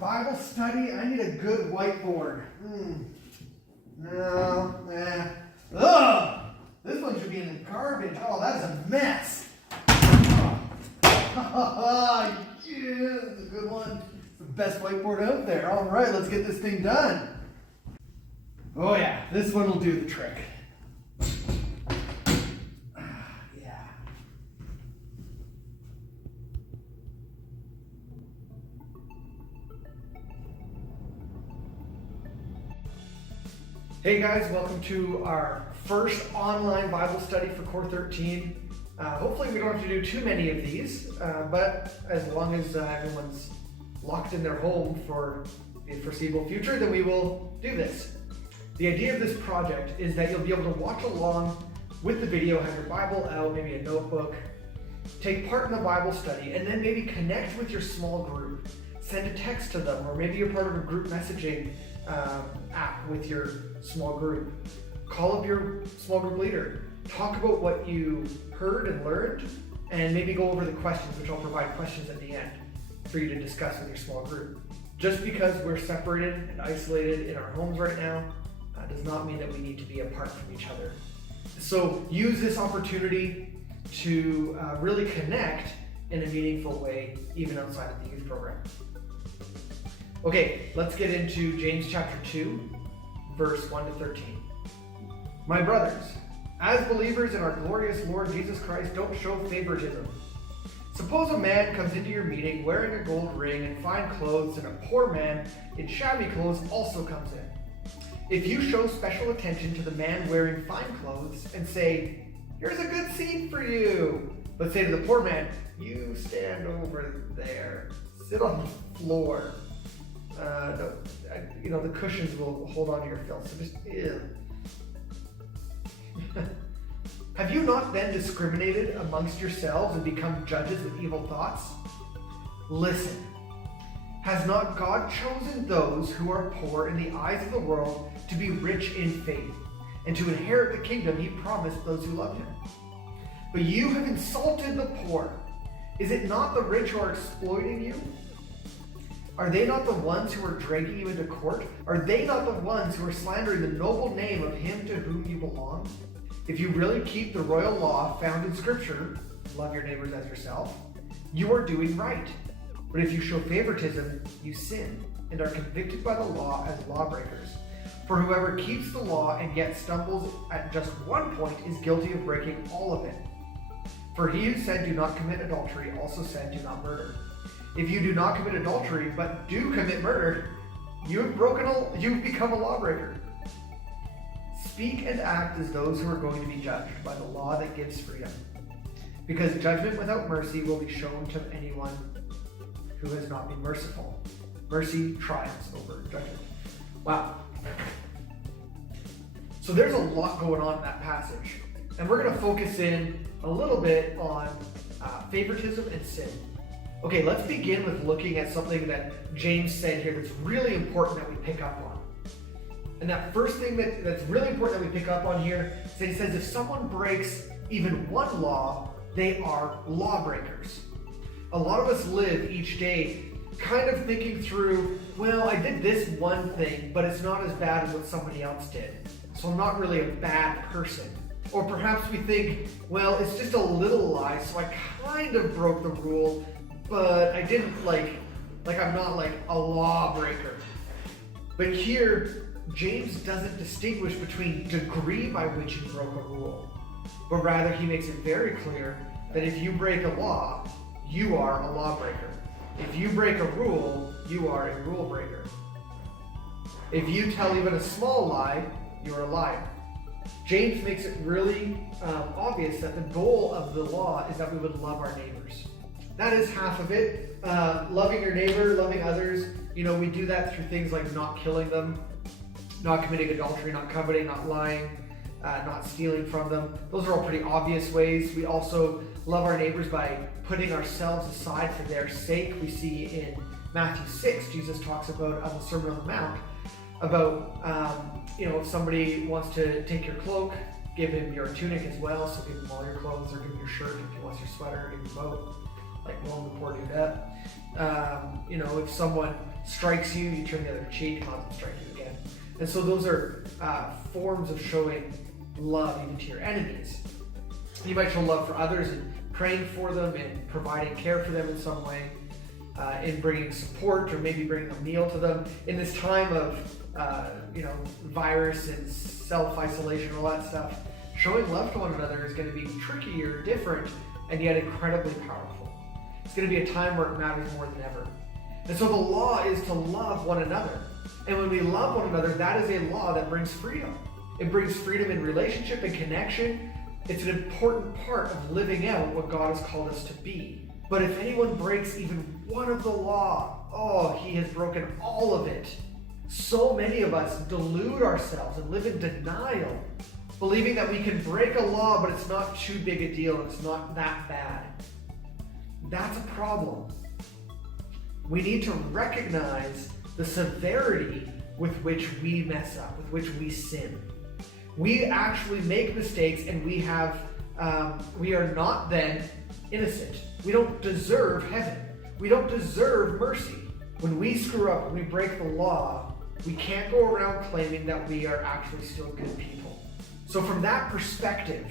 Bible study, I need a good whiteboard. Ugh! This one should be in the garbage. Oh, that is a mess. Yeah, this is a good one. It's the best whiteboard out there. All right, let's get this thing done. Oh yeah, this one will do the trick. Yeah. Hey guys, welcome to our first online Bible study for Core 13. Hopefully we don't have to do too many of these, but as long as everyone's locked in their home for the foreseeable future, then we will do this. The idea of this project is that you'll be able to watch along with the video, have your Bible out, maybe a notebook, take part in the Bible study, and then maybe connect with your small group. Send a text to them, or maybe you're part of a group messaging app with your small group. Call up your small group leader. Talk about what you heard and learned, and maybe go over the questions, which I'll provide questions at the end for you to discuss with your small group. Just because we're separated and isolated in our homes right now does not mean that we need to be apart from each other. So use this opportunity to really connect in a meaningful way, even outside of the youth program. Okay, let's get into James chapter 2, verse 1 to 13. My brothers, as believers in our glorious Lord Jesus Christ, don't show favoritism. Suppose a man comes into your meeting wearing a gold ring and fine clothes, and a poor man in shabby clothes also comes in. If you show special attention to the man wearing fine clothes and say, "Here's a good seat for you," but say to the poor man, "You stand over there, sit on the floor," the cushions will hold on to your filth. So just, ew. Have you not then discriminated amongst yourselves and become judges with evil thoughts? Listen, has not God chosen those who are poor in the eyes of the world to be rich in faith and to inherit the kingdom he promised those who love him? But you have insulted the poor. Is it not the rich who are exploiting you? Are they not the ones who are dragging you into court? Are they not the ones who are slandering the noble name of him to whom you belong? If you really keep the royal law found in Scripture, love your neighbors as yourself, you are doing right. But if you show favoritism, you sin and are convicted by the law as lawbreakers. For whoever keeps the law and yet stumbles at just one point is guilty of breaking all of it. For he who said, "Do not commit adultery," also said, "Do not murder." If you do not commit adultery, but do commit murder, you've become a lawbreaker. Speak and act as those who are going to be judged by the law that gives freedom. Because judgment without mercy will be shown to anyone who has not been merciful. Mercy triumphs over judgment. Wow. So there's a lot going on in that passage. And we're going to focus in a little bit on favoritism and sin. Okay, let's begin with looking at something that James said here that's really important that we pick up on. And that first thing that's really important that we pick up on here is that he says if someone breaks even one law, they are lawbreakers. A lot of us live each day kind of thinking through, well, I did this one thing, but it's not as bad as what somebody else did. So I'm not really a bad person. Or perhaps we think, well, it's just a little lie, so I kind of broke the rule, but I didn't like I'm not like a lawbreaker. But here, James doesn't distinguish between degree by which you broke a rule, but rather he makes it very clear that if you break a law, you are a lawbreaker. If you break a rule, you are a rule breaker. If you tell even a small lie, you're a liar. James makes it really obvious that the goal of the law is that we would love our neighbors. That is half of it. Loving your neighbor, loving others. We do that through things like not killing them, not committing adultery, not coveting, not lying, not stealing from them. Those are all pretty obvious ways. We also love our neighbors by putting ourselves aside for their sake. We see in Matthew 6, Jesus talks about on the Sermon on the Mount, about, if somebody wants to take your cloak, give him your tunic as well. So give him all your clothes, or give him your shirt. If he wants your sweater, give him both. Like one the poor do that. If someone strikes you, you turn the other cheek, not them strike you again. And so those are forms of showing love even to your enemies. You might show love for others in praying for them and providing care for them in some way, in bringing support or maybe bringing a meal to them. In this time of virus and self-isolation, all that stuff, showing love to one another is going to be tricky or different and yet incredibly powerful. It's going to be a time where it matters more than ever. And so the law is to love one another. And when we love one another, that is a law that brings freedom. It brings freedom in relationship and connection. It's an important part of living out what God has called us to be. But if anyone breaks even one of the law, he has broken all of it. So many of us delude ourselves and live in denial, believing that we can break a law, but it's not too big a deal and it's not that bad. That's a problem. We need to recognize the severity with which we mess up, with which we sin. We actually make mistakes, and we are not then innocent. We don't deserve heaven. We don't deserve mercy. When we screw up, when we break the law, we can't go around claiming that we are actually still good people. So from that perspective,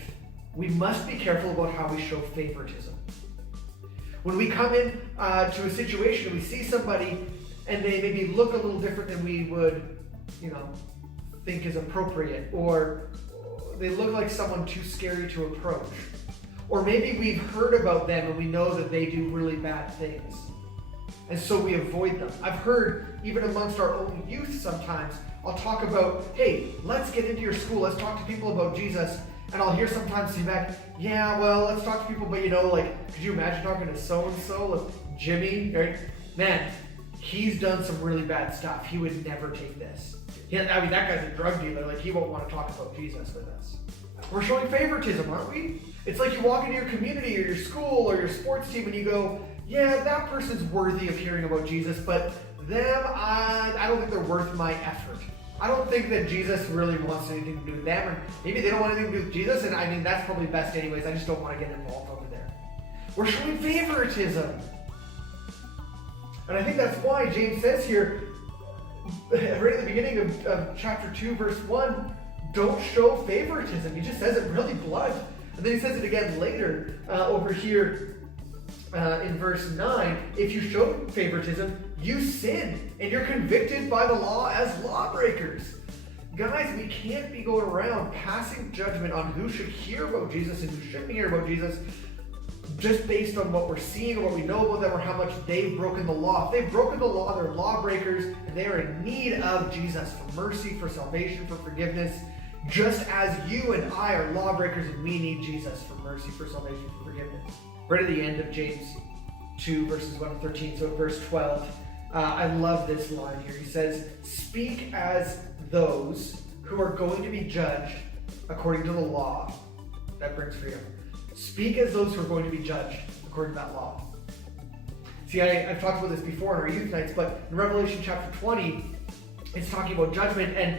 we must be careful about how we show favoritism. When we come in to a situation and we see somebody and they maybe look a little different than we would, think is appropriate, or they look like someone too scary to approach, or maybe we've heard about them and we know that they do really bad things, and so we avoid them. I've heard even amongst our own youth sometimes, I'll talk about, hey, let's get into your school, let's talk to people about Jesus. And I'll hear sometimes say back, yeah, well, let's talk to people, but could you imagine talking to so-and-so, like Jimmy, right? Man, he's done some really bad stuff. He would never take this. That guy's a drug dealer. He won't want to talk about Jesus with us. We're showing favoritism, aren't we? It's like you walk into your community or your school or your sports team and you go, yeah, that person's worthy of hearing about Jesus, but them, I don't think they're worth my effort. I don't think that Jesus really wants anything to do with them, or maybe they don't want anything to do with Jesus, and that's probably best anyways. I just don't want to get involved over there. We're showing favoritism. And I think that's why James says here, right at the beginning of chapter 2, verse 1, don't show favoritism. He just says it really blunt. And then he says it again later over here in verse 9. If you show favoritism, you sin, and you're convicted by the law as lawbreakers. Guys, we can't be going around passing judgment on who should hear about Jesus and who shouldn't hear about Jesus just based on what we're seeing or what we know about them or how much they've broken the law. If they've broken the law, they're lawbreakers, and they are in need of Jesus for mercy, for salvation, for forgiveness, just as you and I are lawbreakers and we need Jesus for mercy, for salvation, for forgiveness. Right at the end of James 2, verses 1 to 13, so verse 12, I love this line here. He says, speak as those who are going to be judged according to the law that brings freedom. Speak as those who are going to be judged according to that law. See, I've talked about this before in our youth nights, but in Revelation chapter 20, it's talking about judgment, and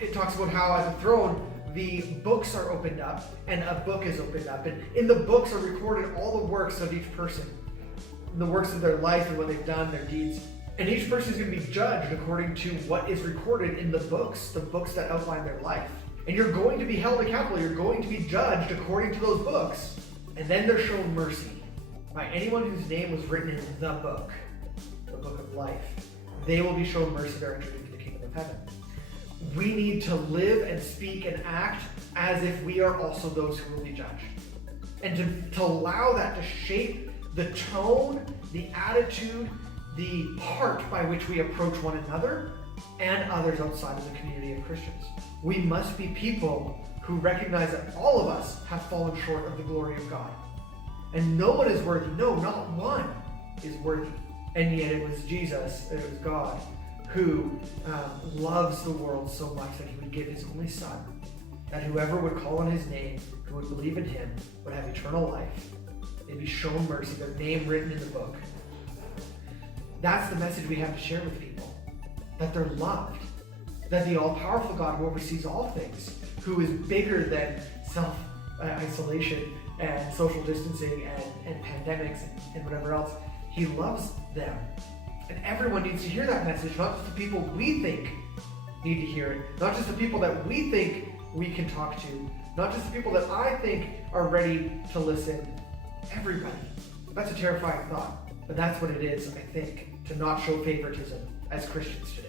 it talks about how at the throne, the books are opened up, and a book is opened up. And in the books are recorded all the works of each person, the works of their life and what they've done, their deeds. And each person is going to be judged according to what is recorded in the books that outline their life. And you're going to be held accountable. You're going to be judged according to those books. And then they're shown mercy by anyone whose name was written in the book of life. They will be shown mercy. They're entered into the kingdom of heaven. We need to live and speak and act as if we are also those who will be judged. And to allow that to shape the tone, the attitude, the heart by which we approach one another and others outside of the community of Christians. We must be people who recognize that all of us have fallen short of the glory of God. And no one is worthy. No, not one is worthy. And yet it was Jesus, it was God, who loves the world so much that he would give his only son, that whoever would call on his name, who would believe in him, would have eternal life. They'd be shown mercy, their name written in the book. That's the message we have to share with people, that they're loved, that the all-powerful God who oversees all things, who is bigger than self-isolation and social distancing and pandemics and whatever else, He loves them. And everyone needs to hear that message, not just the people we think need to hear it, not just the people that we think we can talk to, not just the people that I think are ready to listen. Everybody. That's a terrifying thought, but that's what it is, I think, to not show favoritism as Christians today.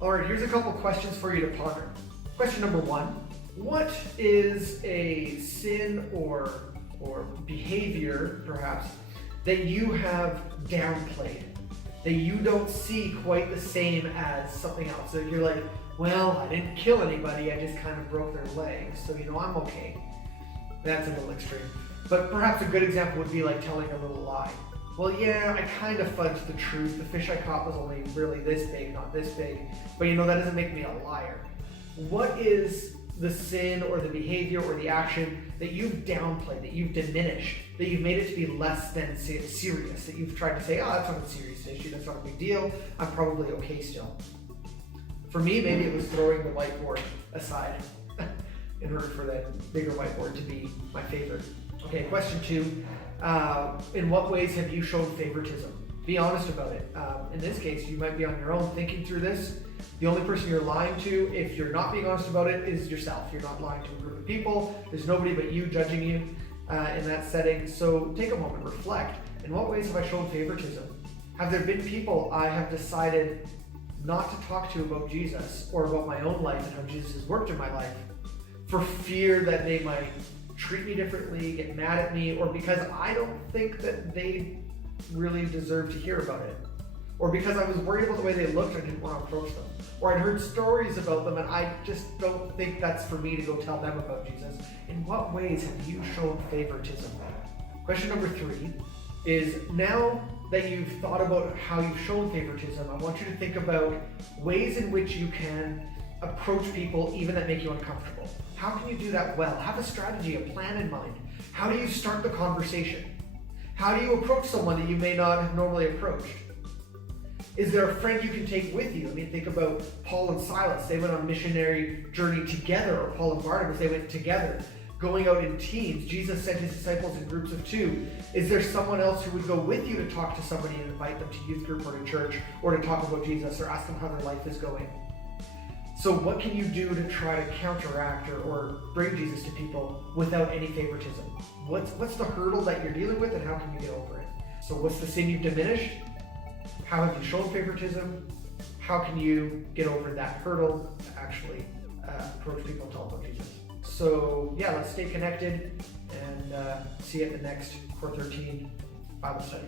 All right, here's a couple questions for you to ponder. Question number 1, what is a sin or behavior, perhaps, that you have downplayed, that you don't see quite the same as something else? So you're like, well, I didn't kill anybody, I just kind of broke their legs, so I'm okay. That's a little extreme. But perhaps a good example would be like telling a little lie. Well, yeah, I kind of fudged the truth. The fish I caught was only really this big, not this big. But that doesn't make me a liar. What is the sin or the behavior or the action that you've downplayed, that you've diminished, that you've made it to be less than serious, that you've tried to say, oh, that's not a serious issue, that's not a big deal, I'm probably okay still? For me, maybe it was throwing the whiteboard aside in order for that bigger whiteboard to be my favorite. Okay, question 2. In what ways have you shown favoritism? Be honest about it. In this case, you might be on your own thinking through this. The only person you're lying to, if you're not being honest about it, is yourself. You're not lying to a group of people. There's nobody but you judging you in that setting. So take a moment, reflect. In what ways have I shown favoritism? Have there been people I have decided not to talk to about Jesus or about my own life and how Jesus has worked in my life for fear that they might treat me differently, get mad at me, or because I don't think that they really deserve to hear about it? Or because I was worried about the way they looked and didn't want to approach them? Or I'd heard stories about them and I just don't think that's for me to go tell them about Jesus. In what ways have you shown favoritism? Question number 3 is, now that you've thought about how you've shown favoritism, I want you to think about ways in which you can approach people even that make you uncomfortable. How can you do that well? Have a strategy, a plan in mind. How do you start the conversation? How do you approach someone that you may not have normally approached? Is there a friend you can take with you? Think about Paul and Silas. They went on a missionary journey together, or Paul and Barnabas, they went together, going out in teams. Jesus sent his disciples in groups of 2. Is there someone else who would go with you to talk to somebody and invite them to youth group or to church, or to talk about Jesus, or ask them how their life is going? So what can you do to try to counteract or bring Jesus to people without any favoritism? What's the hurdle that you're dealing with, and how can you get over it? So what's the sin you've diminished? How have you shown favoritism? How can you get over that hurdle to actually approach people and talk about Jesus? So yeah, let's stay connected and see you at the next Core 13 Bible study.